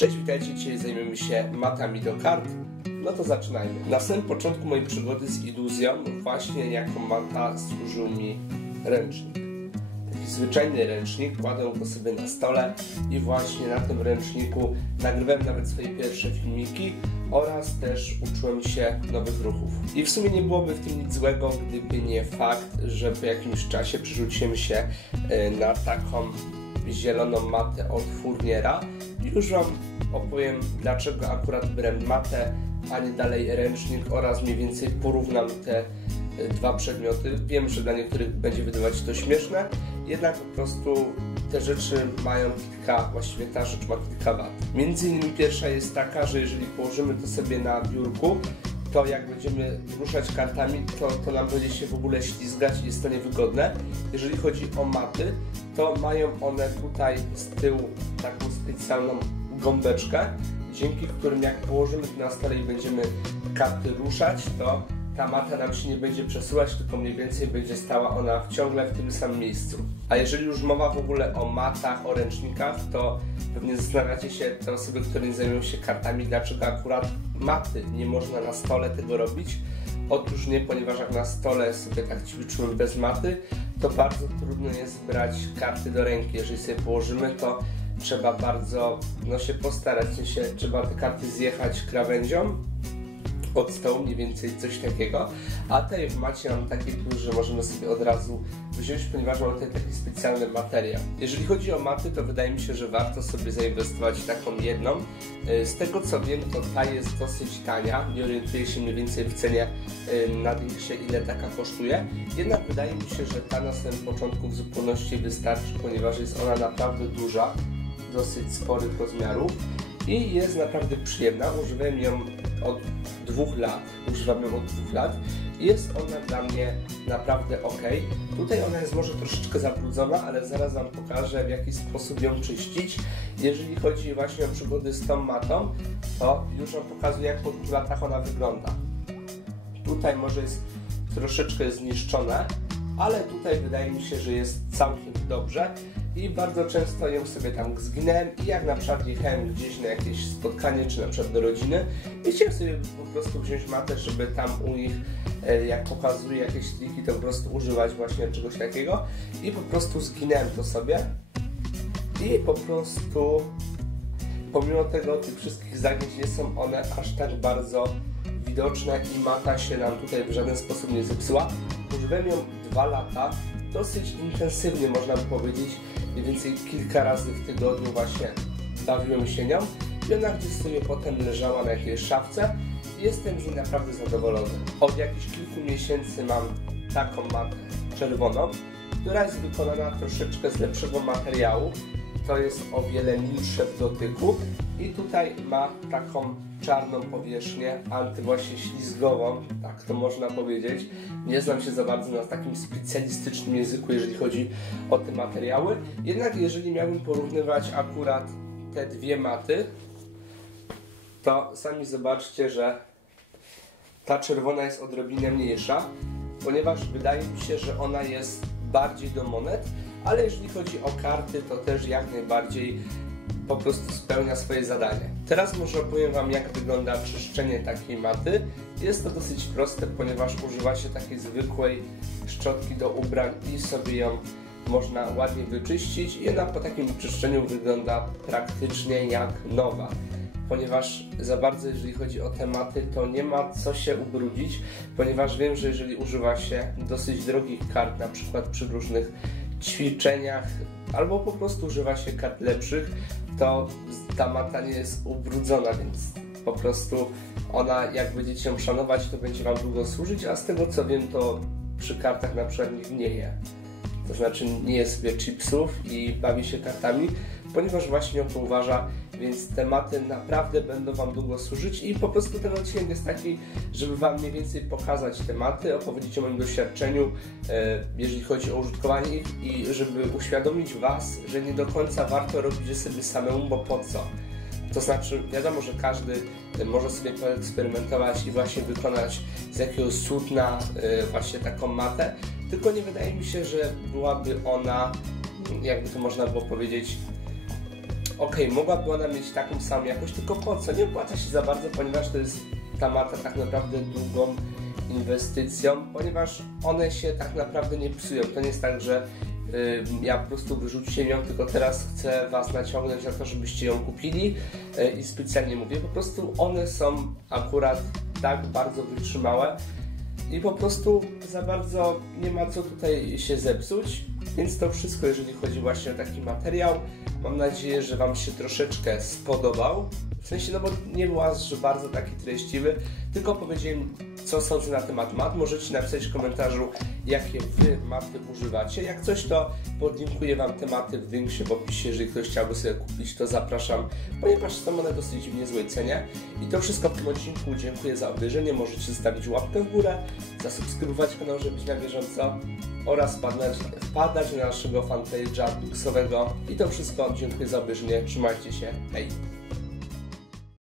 Cześć, witajcie. Dzisiaj zajmiemy się matami do kart. No to zaczynajmy. Na samym początku mojej przygody z iluzją właśnie jako mata służył mi ręcznik. Taki zwyczajny ręcznik, kładłem go sobie na stole i właśnie na tym ręczniku nagrywałem nawet swoje pierwsze filmiki oraz też uczyłem się nowych ruchów. I w sumie nie byłoby w tym nic złego, gdyby nie fakt, że po jakimś czasie przerzuciłem się e, na taką zieloną matę od Furniera. Już Wam opowiem, dlaczego akurat brałem matę, a nie dalej ręcznik oraz mniej więcej porównam te e, dwa przedmioty. Wiem, że dla niektórych będzie wydawać to śmieszne, jednak po prostu te rzeczy mają kilka, właściwie ta rzecz ma kilka wad. Między innymi pierwsza jest taka, że jeżeli położymy to sobie na biurku, to jak będziemy ruszać kartami, to, to nam będzie się w ogóle ślizgać i jest to niewygodne. Jeżeli chodzi o maty, to mają one tutaj z tyłu taką specjalną gąbeczkę, dzięki którym jak położymy na stole i będziemy karty ruszać, to ta mata nam się nie będzie przesuwać, tylko mniej więcej będzie stała ona ciągle w tym samym miejscu. A jeżeli już mowa w ogóle o matach, o ręcznikach, to pewnie zastanawiacie się te osoby, które nie zajmują się kartami, dlaczego akurat maty nie można na stole tego robić. Otóż nie, ponieważ jak na stole sobie tak ćwiczymy bez maty, to bardzo trudno jest brać karty do ręki. Jeżeli sobie położymy, to trzeba bardzo no, się postarać, się trzeba te karty zjechać krawędzią od stołu, mniej więcej coś takiego. A tutaj w macie mam taki plus, że możemy sobie od razu wziąć, ponieważ mamy tutaj taki specjalny materiał. Jeżeli chodzi o maty, to wydaje mi się, że warto sobie zainwestować taką jedną. E, z tego co wiem, to ta jest dosyć tania. Nie orientuję się mniej więcej w cenie na lincie, ile taka kosztuje. Jednak wydaje mi się, że ta na samym początku w zupełności wystarczy, ponieważ jest ona naprawdę duża, dosyć sporych rozmiarów i jest naprawdę przyjemna. Używałem ją od dwóch lat, używam ją od dwóch lat i jest ona dla mnie naprawdę ok. Tutaj ona jest może troszeczkę zabrudzona, ale zaraz Wam pokażę w jaki sposób ją czyścić. Jeżeli chodzi właśnie o przygody z tą matą, to już Wam pokazuję jak po dwóch latach ona wygląda. Tutaj może jest troszeczkę zniszczone, ale tutaj wydaje mi się, że jest całkiem dobrze i bardzo często ją sobie tam zginęłem i jak na przykład jechałem gdzieś na jakieś spotkanie, czy na przykład do rodziny i chciałem sobie po prostu wziąć matę, żeby tam u nich, e, jak pokazuję jakieś triki, to po prostu używać właśnie czegoś takiego i po prostu zginęłem to sobie i po prostu pomimo tego tych wszystkich zagięć nie są one aż tak bardzo widoczne i mata się nam tutaj w żaden sposób nie zepsuła. Używałem ją dwa lata, dosyć intensywnie można by powiedzieć, mniej więcej kilka razy w tygodniu właśnie bawiłem się nią i ona gdzieś sobie potem leżała na jakiejś szafce jestem z niej naprawdę zadowolony. Od jakichś kilku miesięcy mam taką matę czerwoną, która jest wykonana troszeczkę z lepszego materiału. To jest o wiele milsze w dotyku i tutaj ma taką czarną powierzchnię, anty właśnie ślizgową, tak to można powiedzieć. Nie znam się za bardzo na takim specjalistycznym języku, jeżeli chodzi o te materiały. Jednak jeżeli miałbym porównywać akurat te dwie maty, to sami zobaczcie, że ta czerwona jest odrobinę mniejsza, ponieważ wydaje mi się, że ona jest bardziej do monet, ale jeżeli chodzi o karty, to też jak najbardziej po prostu spełnia swoje zadanie. Teraz może opowiem Wam, jak wygląda czyszczenie takiej maty. Jest to dosyć proste, ponieważ używa się takiej zwykłej szczotki do ubrań i sobie ją można ładnie wyczyścić i ona po takim czyszczeniu wygląda praktycznie jak nowa ponieważ za bardzo jeżeli chodzi o tematy, to nie ma co się ubrudzić, ponieważ wiem, że jeżeli używa się dosyć drogich kart, na przykład przy różnych ćwiczeniach, albo po prostu używa się kart lepszych, to ta mata nie jest ubrudzona, więc po prostu ona, jak będziecie ją szanować, to będzie Wam długo służyć, a z tego co wiem, to przy kartach na przykład nie gnieje. To znaczy nie je sobie chipsów i bawi się kartami, ponieważ właśnie o to uważa, więc tematy naprawdę będą Wam długo służyć i po prostu ten odcinek jest taki, żeby Wam mniej więcej pokazać tematy, opowiedzieć o moim doświadczeniu, e, jeżeli chodzi o użytkowanie ich i żeby uświadomić Was, że nie do końca warto robić je sobie samemu, bo po co? To znaczy, wiadomo, że każdy może sobie poeksperymentować i właśnie wykonać z jakiegoś słótna e, właśnie taką matę, tylko nie wydaje mi się, że byłaby ona, jakby to można było powiedzieć, okej, mogłaby ona mieć taką samą jakość, tylko po co? Nie opłaca się za bardzo, ponieważ to jest ta mata tak naprawdę długą inwestycją, ponieważ one się tak naprawdę nie psują. To nie jest tak, że y, ja po prostu wyrzuciłem ją, tylko teraz chcę Was naciągnąć na to, żebyście ją kupili y, i specjalnie mówię, po prostu one są akurat tak bardzo wytrzymałe i po prostu za bardzo nie ma co tutaj się zepsuć, więc to wszystko, jeżeli chodzi właśnie o taki materiał. Mam nadzieję, że Wam się troszeczkę spodobał. W sensie, no bo nie był aż bardzo taki treściwy, tylko powiedziałem, co sądzę na temat mat. Możecie napisać w komentarzu, jakie Wy maty używacie. Jak coś, to podlinkuję Wam tematy w linkie w opisie. Jeżeli ktoś chciałby sobie kupić, to zapraszam, ponieważ są one dosyć w niezłej cenie. I to wszystko w tym odcinku. Dziękuję za obejrzenie. Możecie zostawić łapkę w górę, zasubskrybować kanał, żeby być na bieżąco oraz wpadać, wpadać na naszego fanpage'a Duxowego. I to wszystko. Dziękuję za obejrzenie. Trzymajcie się. Hej!